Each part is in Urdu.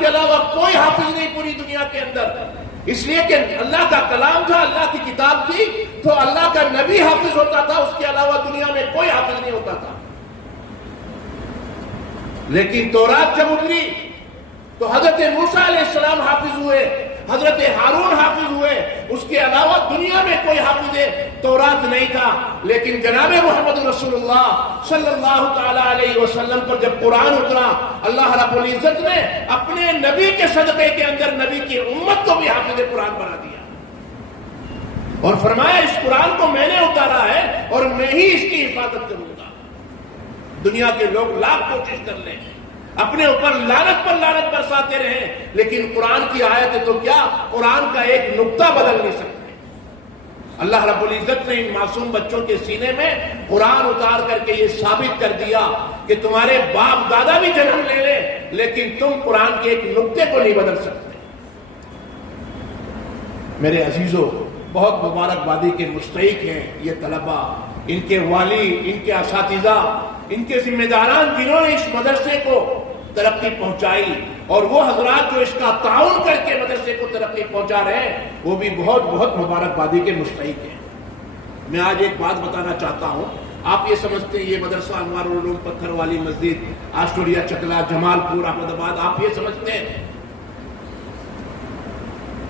کے علاوہ کوئی حافظ نہیں پوری دنیا کے اندر، اس لیے کہ اللہ کا کلام تھا، اللہ کی کتاب تھی، تو اللہ کا نبی حافظ ہوتا تھا، اس کے علاوہ دنیا میں کوئی حافظ نہیں ہوتا تھا۔ لیکن تورات جب اتری تو حضرت موسیٰ علیہ السلام حافظ ہوئے، حضرت ہارون حافظ ہوئے، اس کے علاوہ دنیا میں کوئی حافظ تورات نہیں تھا۔ لیکن جناب محمد رسول اللہ صلی اللہ تعالی علیہ وسلم پر جب قرآن اترا، اللہ رب العزت نے اپنے نبی کے صدقے کے اندر نبی کی امت کو بھی حافظ قرآن بنا دیا اور فرمایا اس قرآن کو میں نے اتارا ہے اور میں ہی اس کی حفاظت کروں گا۔ دنیا کے لوگ لاکھ کوشش کر لیں، اپنے اوپر لعنت برساتے رہیں، لیکن قرآن کی آیت ہے تو کیا قرآن کا ایک نقطہ بدل نہیں سکتے۔ اللہ رب العزت نے ان معصوم بچوں کے سینے میں قرآن اتار کر کے یہ ثابت کر دیا کہ تمہارے باپ دادا بھی جنم لے لے لیکن تم قرآن کے ایک نقطے کو نہیں بدل سکتے۔ میرے عزیزوں، بہت مبارکبادی کے مستحق ہیں یہ طلبہ، ان کے والی، ان کے اساتذہ، ان کے ذمہ داران جنہوں نے اس مدرسے کو ترقی پہنچائی، اور وہ حضرات جو اس کا تعاون کر کے مدرسے کو ترقی پہنچا رہے ہیں وہ بھی بہت بہت مبارکبادی کے مستحق ہیں۔ میں آج ایک بات بتانا چاہتا ہوں، آپ یہ سمجھتے ہیں یہ مدرسہ انوار العلوم پتھر والی مسجد، آسٹوریا چکلا، جمال پور، احمد آباد، آپ یہ سمجھتے ہیں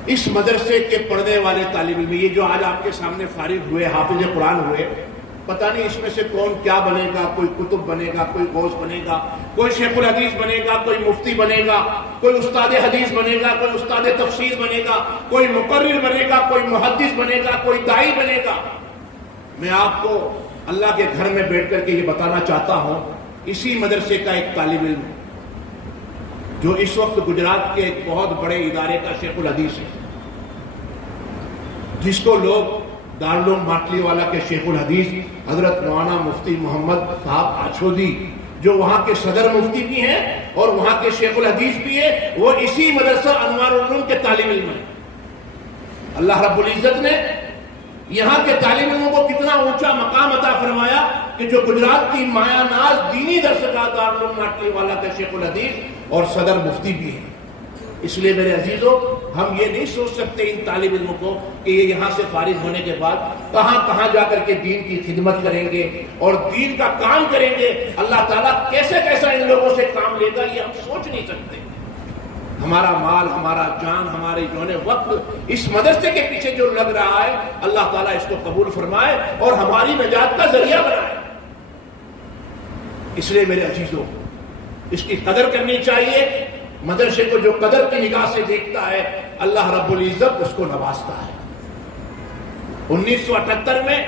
اس مدرسے کے پڑھنے والے طالب علم، یہ جو آج آپ کے سامنے فارغ ہوئے، حافظ قرآن ہوئے، پتہ نہیں اس میں سے کون کیا بنے گا، کوئی کتب بنے گا، کوئی غوث بنے گا، کوئی شیخ الحدیث بنے گا، کوئی مفتی بنے گا، کوئی استاد حدیث بنے گا، کوئی استاد تفسیر بنے گا، کوئی مقرر بنے گا، کوئی محدث بنے گا، کوئی داعی بنے گا۔ میں آپ کو اللہ کے گھر میں بیٹھ کر کے یہ بتانا چاہتا ہوں، اسی مدرسے کا ایک طالب علم جو اس وقت گجرات کے ایک بہت بڑے ادارے کا شیخ الحدیث ہے، جس کو لوگ دارالعلوم ماٹلی والا کے شیخ الحدیث حضرت مولانا مفتی محمد صاحب آچھودی، جو وہاں کے صدر مفتی بھی ہیں اور وہاں کے شیخ الحدیث بھی ہیں، وہ اسی مدرسہ انوار العلوم کے طالب علم ہیں۔ اللہ رب العزت نے یہاں کے طالب علموں کو کتنا اونچا مقام عطا فرمایا کہ جو گجرات کی مایا ناز دینی درسگاہ دارالعلوم ماٹلی والا کے شیخ الحدیث اور صدر مفتی بھی ہیں۔ اس لیے میرے عزیزوں، ہم یہ نہیں سوچ سکتے ان طالب علموں کو کہ یہ یہاں سے فارغ ہونے کے بعد کہاں کہاں جا کر کے دین کی خدمت کریں گے اور دین کا کام کریں گے، اللہ تعالیٰ کیسے کیسا ان لوگوں سے کام لے گا، یہ ہم سوچ نہیں سکتے۔ ہمارا مال، ہمارا جان، ہمارے جونے وقت اس مدرسے کے پیچھے جو لگ رہا ہے، اللہ تعالیٰ اس کو قبول فرمائے اور ہماری نجات کا ذریعہ بنائے۔ اس لیے میرے عزیزوں، اس کی قدر کرنی چاہیے۔ مدرسے کو جو قدر کی نگاہ سے دیکھتا ہے، اللہ رب العزت اس کو نوازتا ہے۔ 1978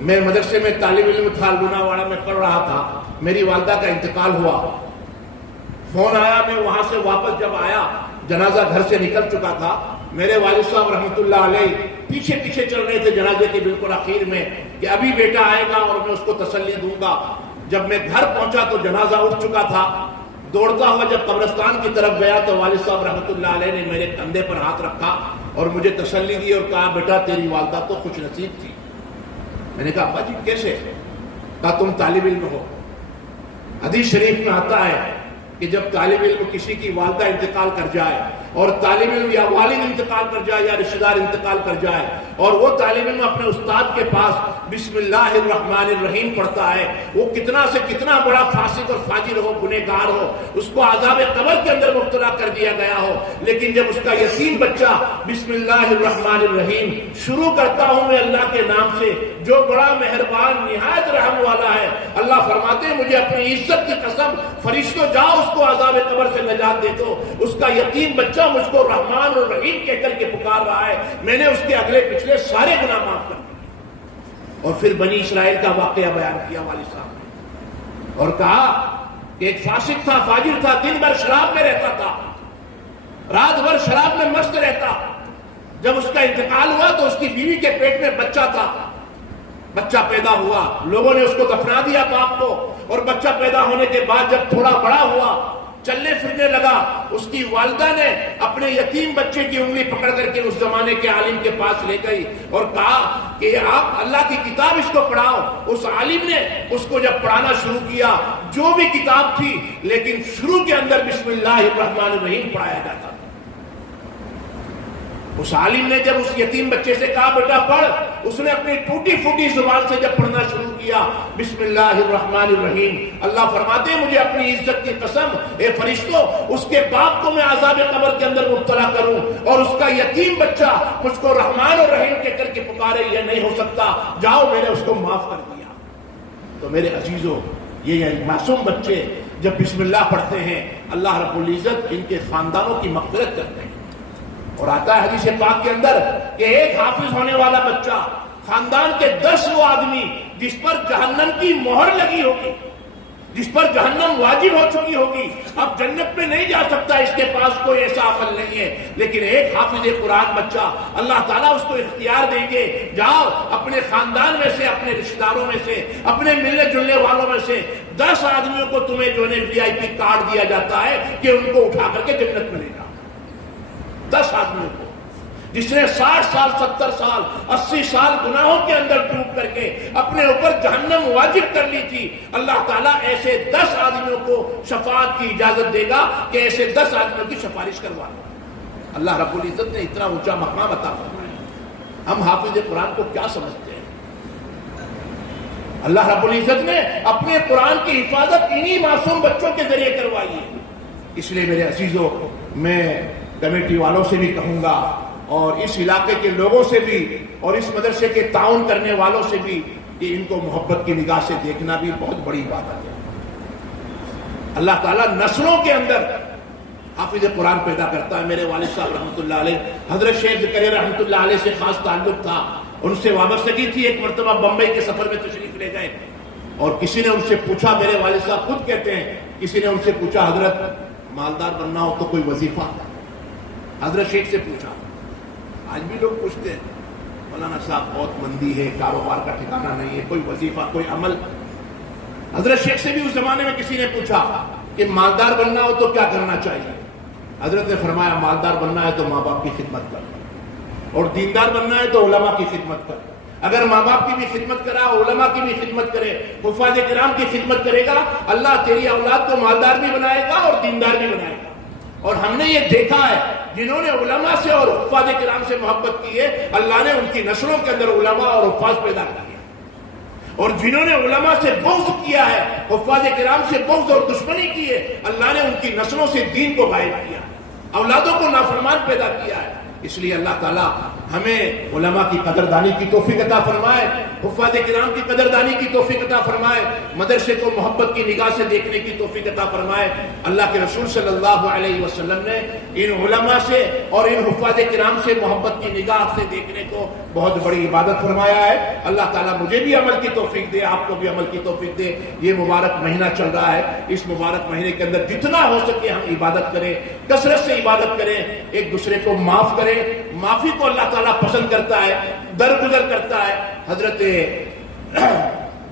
میں مدرسے میں طالب علم تھا، لوناواڑہ میں پڑھ رہا تھا، میری والدہ کا انتقال ہوا، فون آیا، میں وہاں سے واپس جب آیا، جنازہ گھر سے نکل چکا تھا، میرے والد صاحب رحمۃ اللہ علیہ پیچھے پیچھے چل رہے تھے جنازے کے بالکل آخر میں کہ ابھی بیٹا آئے گا اور میں اس کو تسلی دوں گا۔ جب میں گھر پہنچا تو جنازہ اٹھ چکا تھا، دوڑتا ہوا جب قبرستان کی طرف گیا تو والد صاحب رحمۃ اللہ علیہ نے میرے کندھے پر ہاتھ رکھا اور مجھے تسلی دی اور کہا بیٹا تیری والدہ تو خوش نصیب تھی۔ میں نے کہا ابا جی کیسے؟ کہا تم طالب علم ہو۔ حدیث شریف میں آتا ہے کہ جب طالب علم کسی کی والدہ انتقال کر جائے اور طالب علم یا والد انتقال کر جائے یا رشتہ دار انتقال کر جائے اور وہ طالب علم اپنے استاد کے پاس بسم اللہ الرحمن الرحیم پڑھتا ہے، وہ کتنا سے کتنا بڑا فاسق اور فاجر ہو، گنہگار ہو، اس کو عذاب قبر کے اندر مبتلا کر دیا گیا ہو، لیکن جب اس کا یتیم بچہ بسم اللہ الرحمن الرحیم شروع کرتا ہوں میں اللہ کے نام سے جو بڑا مہربان نہایت رحم والا ہے، اللہ فرماتے ہیں مجھے اپنی عزت کی قسم فرشتوں جاؤ اس کو عذاب قبر سے نجات دے دو، اس کا یتیم بچہ مجھ کو رحمان اور رحیم کہہ کر کے پکار رہا ہے، میں نے اس کے اگلے پچھلے سارے گناہ معاف کر دیے۔ اور پھر بنی اسرائیل کا واقعہ بیان کیا والد صاحب نے اور کہا کہ ایک فاسق تھا، فاجر تھا، دن بھر شراب میں رہتا تھا، رات بھر شراب میں مست رہتا، جب اس کا انتقال ہوا تو اس کی بیوی کے پیٹ میں بچہ تھا، بچہ پیدا ہوا، لوگوں نے اس کو دفنا دیا باپ کو، اور بچہ پیدا ہونے کے بعد جب تھوڑا بڑا ہوا، چلنے پھرنے لگا، اس کی والدہ نے اپنے یتیم بچے کی انگلی پکڑ کر کے اس زمانے کے عالم کے پاس لے گئی اور کہا کہ آپ اللہ کی کتاب اس کو پڑھاؤ۔ اس عالم نے اس کو جب پڑھانا شروع کیا، جو بھی کتاب تھی، لیکن شروع کے اندر بسم اللہ الرحمن الرحیم پڑھایا جاتا تھا۔ اس عالم نے جب اس یتیم بچے سے کہا بیٹا پڑھ، اس نے اپنی ٹوٹی پھوٹی زبان سے جب پڑھنا شروع کیا بسم اللہ الرحمن الرحیم، اللہ فرماتے ہیں مجھے اپنی عزت کی قسم، اے فرشتوں اس کے باپ کو میں عذاب قبر کے اندر مبتلا کروں اور اس کا یتیم بچہ مجھ کو رحمان اور رحیم کے کر کے پکارے، یہ نہیں ہو سکتا، جاؤ میں نے اس کو معاف کر دیا۔ تو میرے عزیزوں، یہ معصوم بچے جب بسم اللہ پڑھتے ہیں اللہ رب العزت ان کے خاندانوں کی مغفرت کرتے ہیں۔ اور آتا ہے حدیث پاک کے اندر کہ ایک حافظ ہونے والا بچہ خاندان کے 10 وہ آدمی جس پر جہنم کی مہر لگی ہوگی، جس پر جہنم واجب ہو چکی ہوگی، اب جنت میں نہیں جا سکتا، اس کے پاس کوئی ایسا عمل نہیں ہے، لیکن ایک حافظ قرآن بچہ اللہ تعالیٰ اس کو اختیار دیں گے، جاؤ اپنے خاندان میں سے، اپنے رشتہ داروں میں سے، اپنے ملنے جلنے والوں میں سے 10 آدمیوں کو تمہیں جو ہے VIP کارڈ دیا جاتا ہے کہ ان کو اٹھا کر کے جنت میں لے جاؤ۔ 10 آدمیوں کو، جس نے 60 سال 70 سال 80 سال گناہوں کے اندر ڈوب کر کے اپنے اوپر جہنم واجب کر لی تھی، اللہ تعالیٰ ایسے 10 آدمیوں کو شفاعت کی اجازت دے گا کہ ایسے 10 آدمیوں کی سفارش کروا لو۔ اللہ رب العزت نے اتنا اونچا مقام عطا فرمایا، ہم حافظ قرآن کو کیا سمجھتے ہیں؟ اللہ رب العزت نے اپنے قرآن کی حفاظت انہی معصوم بچوں کے ذریعے کروائی ہے۔ اس لیے میرے عزیزوں، میں کمیٹی والوں سے بھی کہوں گا اور اس علاقے کے لوگوں سے بھی اور اس مدرسے کے تعاون کرنے والوں سے بھی کہ ان کو محبت کی نگاہ سے دیکھنا بھی بہت بڑی عبادت ہے۔ اللہ تعالیٰ نسلوں کے اندر حافظ قرآن پیدا کرتا ہے۔ میرے والد صاحب رحمۃ اللہ علیہ، حضرت شیخ زکریا رحمۃ اللہ علیہ سے خاص تعلق تھا، ان سے وابستگی تھی۔ ایک مرتبہ بمبئی کے سفر میں تشریف لے گئے اور کسی نے ان سے پوچھا، میرے والد صاحب خود کہتے ہیں، کسی نے ان سے پوچھا حضرت مالدار بننا ہو تو کوئی وظیفہ؟ حضرت شیخ سے پوچھا۔ آج بھی لوگ پوچھتے ہیں مولانا صاحب بہت مندی ہے، کاروبار کا ٹھکانہ نہیں ہے، کوئی وظیفہ کوئی عمل؟ حضرت شیخ سے بھی اس زمانے میں کسی نے پوچھا کہ مالدار بننا ہو تو کیا کرنا چاہیے؟ حضرت نے فرمایا مالدار بننا ہے تو ماں باپ کی خدمت کر، اور دیندار بننا ہے تو علماء کی خدمت کر۔ اگر ماں باپ کی بھی خدمت کرا، علماء کی بھی خدمت کرے، حفاظ کرام کی خدمت کرے گا، اللہ تیری اولاد کو مالدار بھی بنائے گا اور دیندار بھی بنائے گا۔ اور ہم نے یہ دیکھا ہے جنہوں نے علماء سے اور حفاظ کرام سے محبت کی ہے، اللہ نے ان کی نسلوں کے اندر علماء اور حفاظ پیدا کیے، اور جنہوں نے علماء سے بغض کیا ہے، حفاظ کرام سے بغض اور دشمنی کی ہے، اللہ نے ان کی نسلوں سے دین کو غائب کیا، اولادوں کو نافرمان پیدا کیا ہے۔ اس لیے اللہ تعالیٰ ہمیں علماء کی قدردانی کی توفیق عطا فرمائے، حفاظ کرام کی قدردانی کی توفیق عطا فرمائے، مدرسے کو محبت کی نگاہ سے دیکھنے کی توفیق عطا فرمائے۔ اللہ کے رسول صلی اللہ علیہ وسلم نے ان علماء سے اور ان حفاظ کرام سے محبت کی نگاہ سے دیکھنے کو بہت بڑی عبادت فرمایا ہے۔ اللہ تعالیٰ مجھے بھی عمل کی توفیق دے، آپ کو بھی عمل کی توفیق دے۔ یہ مبارک مہینہ چل رہا ہے، اس مبارک مہینے کے اندر جتنا ہو سکے ہم عبادت کریں، کثرت سے عبادت کریں، ایک دوسرے کو معاف کریں۔ معافی کو اللہ تعالیٰ پسند کرتا ہے، درگزر کرتا ہے۔ حضرت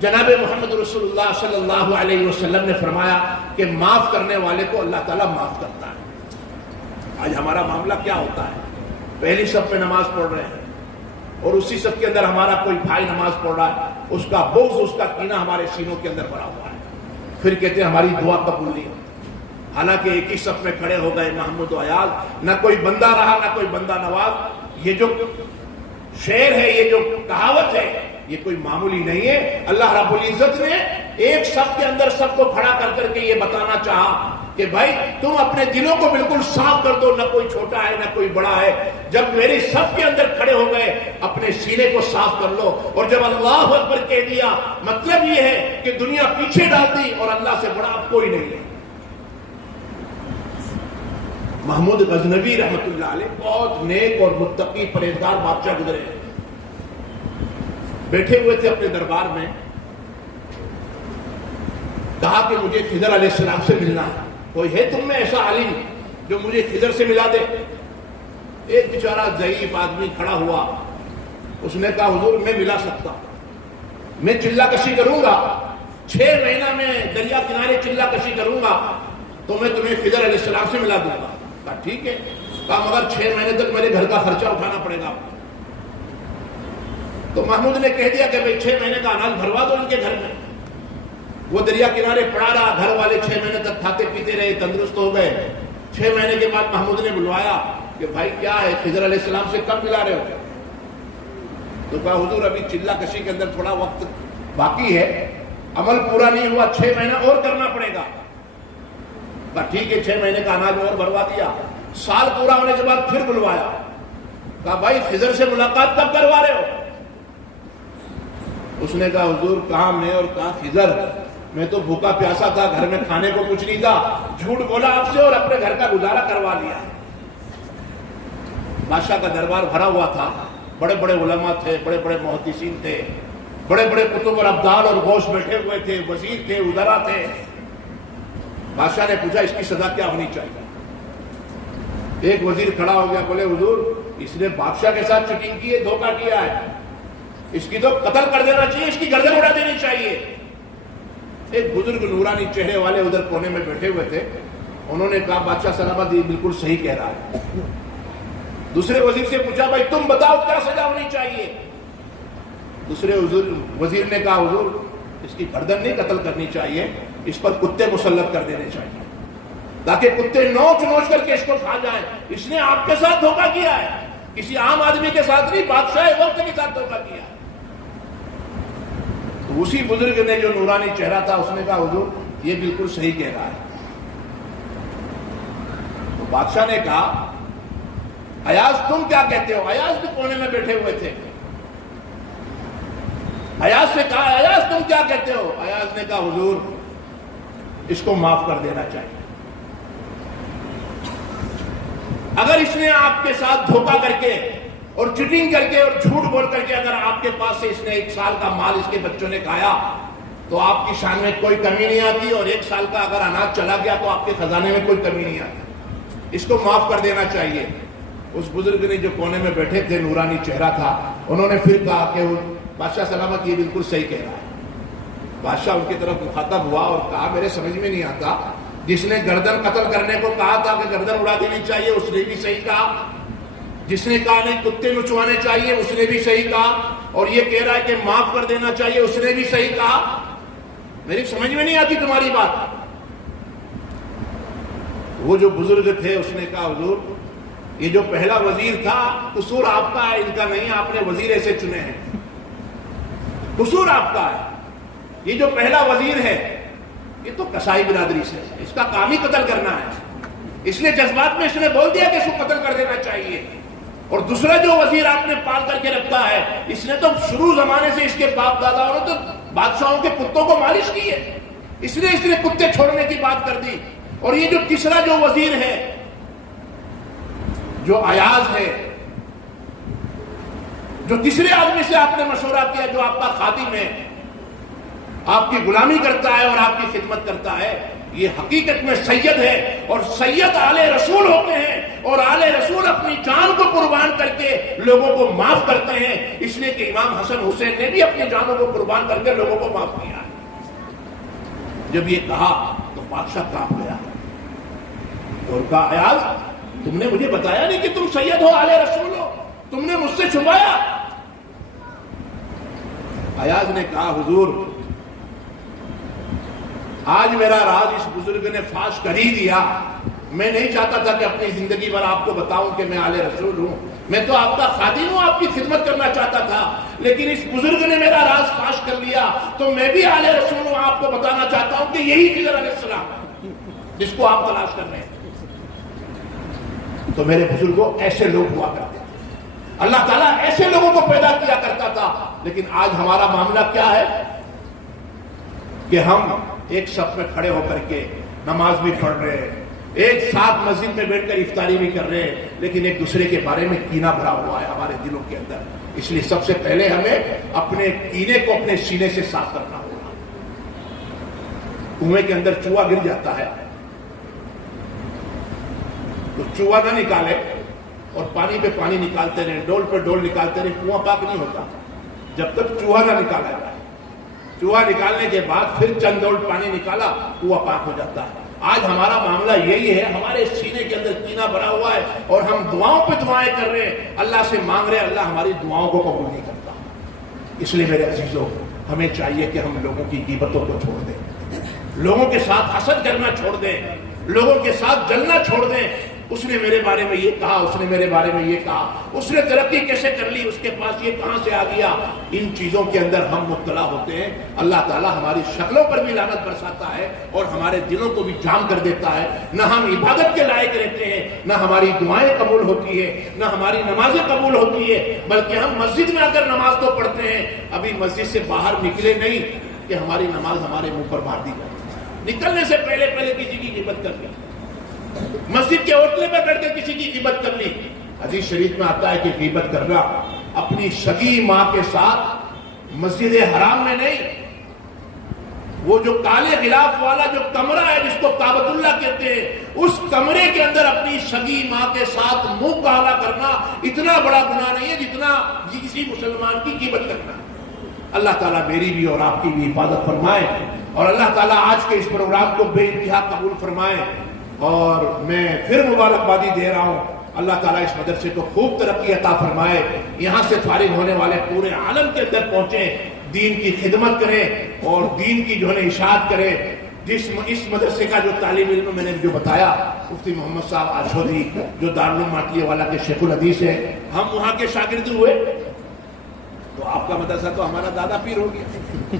جناب محمد رسول اللہ صلی اللہ علیہ وسلم نے فرمایا کہ معاف کرنے والے کو اللہ تعالیٰ معاف کرتا ہے۔ آج ہمارا معاملہ کیا ہوتا ہے؟ پہلی صف میں نماز پڑھ رہے ہیں اور اسی صف کے اندر ہمارا کوئی بھائی نماز پڑھ رہا ہے، اس کا بغض، اس کا کینہ ہمارے سینوں کے اندر بھرا ہوا ہے، پھر کہتے ہیں ہماری دعا قبول نہیں ہوتی۔ حالانکہ ایک ہی صف میں کھڑے ہو گئے محمود و عیال، نہ کوئی بندہ رہا نہ کوئی بندہ نواز۔ یہ جو شعر ہے، یہ جو کہاوت ہے، یہ کوئی معمولی نہیں ہے۔ اللہ رب العزت نے ایک صف کے اندر سب کو کھڑا کر کر کے یہ بتانا چاہا کہ بھائی تم اپنے دلوں کو بالکل صاف کر دو، نہ کوئی چھوٹا ہے نہ کوئی بڑا ہے۔ جب میری صف کے اندر کھڑے ہو گئے اپنے سینے کو صاف کر لو، اور جب اللہ اکبر کہہ دیا مطلب یہ ہے کہ دنیا پیچھے ڈال دی اور اللہ سے بڑا اب کوئی نہیں ہے۔ محمود غزنوی رحمۃ اللہ علیہ بہت نیک اور متقی پرہیزگار بادشاہ گزرے ہیں، بیٹھے ہوئے تھے اپنے دربار میں، کہا کہ مجھے خضر علیہ السلام سے ملنا ہے، کوئی ہے تم میں ایسا عالم جو مجھے خضر سے ملا دے؟ ایک بیچارہ ضعیف آدمی کھڑا ہوا، اس نے کہا حضور میں ملا سکتا ہوں، میں چلہ کشی کروں گا، 6 مہینہ میں دریا کنارے چلہ کشی کروں گا تو میں تمہیں خضر علیہ السلام سے ملا دوں گا۔ کہا ٹھیک ہے، کہا مگر 6 مہینے تک میرے گھر کا خرچہ اٹھانا پڑے گا۔ تو محمود نے کہہ دیا کہ بھائی 6 مہینے کا اناج بھروا دو ان کے گھر میں۔ وہ دریا کنارے پڑا رہا، گھر والے 6 مہینے تک کھاتے پیتے رہے، تندرست ہو گئے۔ 6 مہینے کے بعد محمود نے بلوایا کہ بھائی کیا ہے، خضر علیہ السلام سے کب ملا رہے ہو؟ تو کہا حضور ابھی چلہ کشی کے اندر تھوڑا وقت باقی ہے، عمل پورا نہیں ہوا، 6 مہینہ اور کرنا پڑے گا۔ کہا ٹھیک ہے، 6 مہینے کا اناج اور بھروا دیا۔ سال پورا ہونے کے بعد پھر بلوایا، کہا بھائی خضر سے ملاقات کب کروا رہے ہو؟ اس نے کہا حضور کہا میں، اور کہا خضر میں تو بھوکا پیاسا تھا، گھر میں کھانے کو کچھ نہیں تھا، جھوٹ بولا آپ سے اور اپنے گھر کا گزارا کروا لیا۔ بادشاہ کا دربار بھرا ہوا تھا، بڑے بڑے علماء تھے، بڑے بڑے محدثین تھے، بڑے بڑے کتب اور ابدال اور غوث بیٹھے ہوئے تھے، وزیر تھے، وزراء تھے۔ بادشاہ نے پوچھا اس کی سزا کیا ہونی چاہیے؟ ایک وزیر کھڑا ہو گیا، بولے حضور اس نے بادشاہ کے ساتھ چیٹنگ کی ہے، دھوکہ کیا ہے، اس کی تو قتل کر دینا چاہیے، اس کی گردن اڑا دینی چاہیے۔ ایک بزرگ نورانی چہرے والے ادھر کونے میں بیٹھے ہوئے تھے، انہوں نے کہا بادشاہ سلامت یہ بالکل صحیح کہہ رہا ہے۔ دوسرے وزیر سے پوچھا بھائی تم بتاؤ کیا سزا ہونی چاہیے؟ دوسرے وزیر نے کہا حضور اس کی گردن نہیں قتل کرنی چاہیے، اس پر کتے مسلط کر دینے چاہیے تاکہ کتے نوچ نوچ کر کے اس کو کھا جائیں۔ اس نے آپ کے ساتھ دھوکہ کیا ہے، کسی عام آدمی کے ساتھ نہیں، بادشاہ وقت کے ساتھ دھوکہ کیا ہے۔ تو اسی بزرگ نے جو نورانی چہرہ تھا اس نے کہا حضور یہ بالکل صحیح کہہ رہا ہے۔ تو بادشاہ نے کہا ایاز تم کیا کہتے ہو؟ ایاز بھی کونے میں بیٹھے ہوئے تھے۔ ایاز سے کہا ایاز تم کیا کہتے ہو؟ ایاز نے کہا حضور اس کو معاف کر دینا چاہیے، اگر اس نے آپ کے ساتھ دھوکہ کر کے اور چیٹنگ کر کے اور جھوٹ بول کر کے اگر آپ کے پاس سے اس نے 1 سال کا مال اس کے بچوں نے کھایا تو آپ کی شان میں کوئی کمی نہیں آتی، اور 1 سال کا اگر اناج چلا گیا تو آپ کے خزانے میں کوئی کمی نہیں آتی، اس کو معاف کر دینا چاہیے۔ اس بزرگ نے جو کونے میں بیٹھے تھے، نورانی چہرہ تھا، انہوں نے پھر کہا کہ بادشاہ سلامت یہ بالکل صحیح کہہ رہا ہے۔ بادشاہ ان کی طرف مخاطب ہوا اور کہا میرے سمجھ میں نہیں آتا، جس نے گردن قتل کرنے کو کہا تھا کہ گردن اڑا دینی چاہیے اس نے بھی صحیح کہا، جس نے کہا نہیں کتے نچوانے چاہیے اس نے بھی صحیح کہا، اور یہ کہہ رہا ہے کہ معاف کر دینا چاہیے اس نے بھی صحیح کہا، میری سمجھ میں نہیں آتی تمہاری بات۔ وہ جو بزرگ تھے اس نے کہا حضور یہ جو پہلا وزیر تھا قصور آپ کا ہے، ان کا نہیں، آپ نے وزیر ایسے چنے ہیں، قصور آپ کا ہے۔ یہ جو پہلا وزیر ہے یہ تو قصائی برادری سے ہے، اس کا کام ہی قتل کرنا ہے، اس نے جذبات میں اس نے بول دیا کہ اس کو قتل کر دینا چاہیے۔ اور دوسرا جو وزیر آپ نے پال کر کے رکھا ہے اس نے تو شروع زمانے سے اس کے باپ داداؤں نے تو بادشاہوں کے کتوں کو مالش کی ہے، اس نے کتے چھوڑنے کی بات کر دی۔ اور یہ جو تیسرا جو وزیر ہے جو ایاز ہے، جو تیسرے آدمی سے آپ نے مشورہ کیا، جو آپ کا خادم ہے، آپ کی غلامی کرتا ہے اور آپ کی خدمت کرتا ہے، یہ حقیقت میں سید ہے، اور سید آل رسول ہوتے ہیں، اور آل رسول اپنی جان کو قربان کر کے لوگوں کو معاف کرتے ہیں، اس لیے کہ امام حسن حسین نے بھی اپنی جانوں کو قربان کر کے لوگوں کو معاف کیا۔ جب یہ کہا تو بادشاہ کانپ گیا اور کہا ایاز تم نے مجھے بتایا نہیں کہ تم سید ہو، آل رسول ہو، تم نے مجھ سے چھپایا۔ ایاز نے کہا حضور آج میرا راز اس بزرگ نے فاش کر ہی دیا، میں نہیں چاہتا تھا کہ اپنی زندگی بھر آپ کو بتاؤں کہ میں آل رسول ہوں، میں تو آپ کا خادم ہوں، آپ کی خدمت کرنا چاہتا تھا، لیکن اس بزرگ نے میرا راز فاش کر لیا، تو میں بھی آل رسول ہوں، آپ کو بتانا چاہتا ہوں کہ یہی خضر علیہ السلام ہے جس کو آپ تلاش کر رہے ہیں۔ تو میرے بزرگوں ایسے لوگ ہوا کرتے تھے، اللہ تعالیٰ ایسے لوگوں کو پیدا کیا کرتا تھا۔ لیکن آج ہمارا معاملہ کیا ہے کہ ہم ایک صف میں کھڑے ہو کر کے نماز بھی پڑھ رہے ہیں، ایک ساتھ مسجد میں بیٹھ کر افطاری بھی کر رہے ہیں، لیکن ایک دوسرے کے بارے میں کینہ بھرا ہوا ہے ہمارے دلوں کے اندر۔ اس لیے سب سے پہلے ہمیں اپنے کینے کو اپنے سینے سے صاف کرنا ہوگا۔ کنویں کے اندر چوہا گر جاتا ہے تو چوہا نہ نکالے اور پانی پہ پانی نکالتے رہے، ڈول پہ ڈول نکالتے رہے، کنواں پاک نہیں ہوتا جب تک چوہا نہ نکالا جائے۔ چوہا نکالنے کے بعد پھر چند ڈول پانی نکالا، کنواں پاک ہو جاتا ہے۔ آج ہمارا معاملہ یہی ہے، ہمارے سینے کے اندر کینہ بھرا ہوا ہے اور ہم دعاؤں پہ دعائیں کر رہے ہیں، اللہ سے مانگ رہے ہیں، اللہ ہماری دعاؤں کو قبول نہیں کرتا۔ اس لیے میرے عزیزوں ہمیں چاہیے کہ ہم لوگوں کی غیبتوں کو چھوڑ دیں، لوگوں کے ساتھ حسد کرنا چھوڑ دیں، لوگوں کے ساتھ جلنا چھوڑ دیں۔ اس نے میرے بارے میں یہ کہا، اس نے میرے بارے میں یہ کہا، اس نے ترقی کیسے کر لی، اس کے پاس یہ کہاں سے آ گیا، ان چیزوں کے اندر ہم مبتلا ہوتے ہیں۔ اللہ تعالیٰ ہماری شکلوں پر بھی لعنت برساتا ہے اور ہمارے دلوں کو بھی جام کر دیتا ہے۔ نہ ہم عبادت کے لائق رہتے ہیں، نہ ہماری دعائیں قبول ہوتی ہے، نہ ہماری نمازیں قبول ہوتی ہے، بلکہ ہم مسجد میں آ کر نماز تو پڑھتے ہیں، ابھی مسجد سے باہر نکلے نہیں کہ ہماری نماز ہمارے منہ پر مار دی جاتی ہے۔ نکلنے سے پہلے کسی کی غیبت کر لی، مسجد کے اوٹلے پہ بیٹھ کے کسی کی غیبت کر لی۔ حدیث شریف میں آتا ہے کہ غیبت کرنا اپنی سگی ماں کے ساتھ مسجد حرام میں نہیں، وہ جو کالے غلاف والا جو کمرہ ہے جس کو کعبۃ اللہ کہتے ہیں، اس کمرے کے اندر اپنی سگی ماں کے ساتھ منہ کالا کرنا اتنا بڑا گناہ نہیں ہے جتنا کسی مسلمان کی غیبت کرنا۔ اللہ تعالیٰ میری بھی اور آپ کی بھی حفاظت فرمائے، اور اللہ تعالیٰ آج کے اس پروگرام کو بے انتہا قبول فرمائے۔ اور میں پھر مبارکبادی دے رہا ہوں، اللہ تعالیٰ اس مدرسے کو خوب ترقی عطا فرمائے، یہاں سے فارغ ہونے والے پورے عالم کے اندر پہنچیں، دین کی خدمت کریں اور دین کی جو ہے اشاعت کریں۔ اس مدرسے کا جو طالب علم میں نے جو بتایا، مفتی محمد صاحب آشودی جو دارالعلوم ماٹلیے والا کے شیخ الحدیث ہیں، ہم وہاں کے شاگرد ہوئے تو آپ کا مدرسہ تو ہمارا دادا پیر ہو گیا،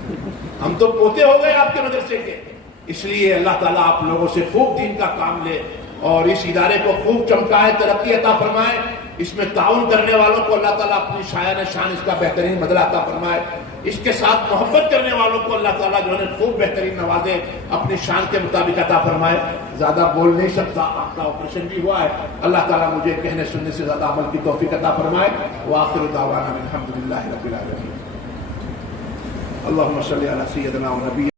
ہم تو پوتے ہو گئے آپ کے مدرسے کے۔ اس لیے اللہ تعالیٰ آپ لوگوں سے خوب دین کا کام لے اور اس ادارے کو خوب چمکائے، ترقی عطا فرمائے۔ اس میں تعاون کرنے والوں کو اللہ تعالیٰ اپنی شایان شان اس کا بہترین بدلہ عطا فرمائے۔ اس کے ساتھ محبت کرنے والوں کو اللہ تعالیٰ جو ہے خوب بہترین نوازے، اپنی شان کے مطابق عطا فرمائے۔ زیادہ بول نہیں سکتا، آپ کا آپریشن بھی ہوا ہے، اللہ تعالیٰ مجھے کہنے سننے سے زیادہ عمل کی توفیق عطا فرمائے۔ وآخر دعوانا الحمدللہ رب العالمین۔ اللہم صلی علی سیدنا و نبی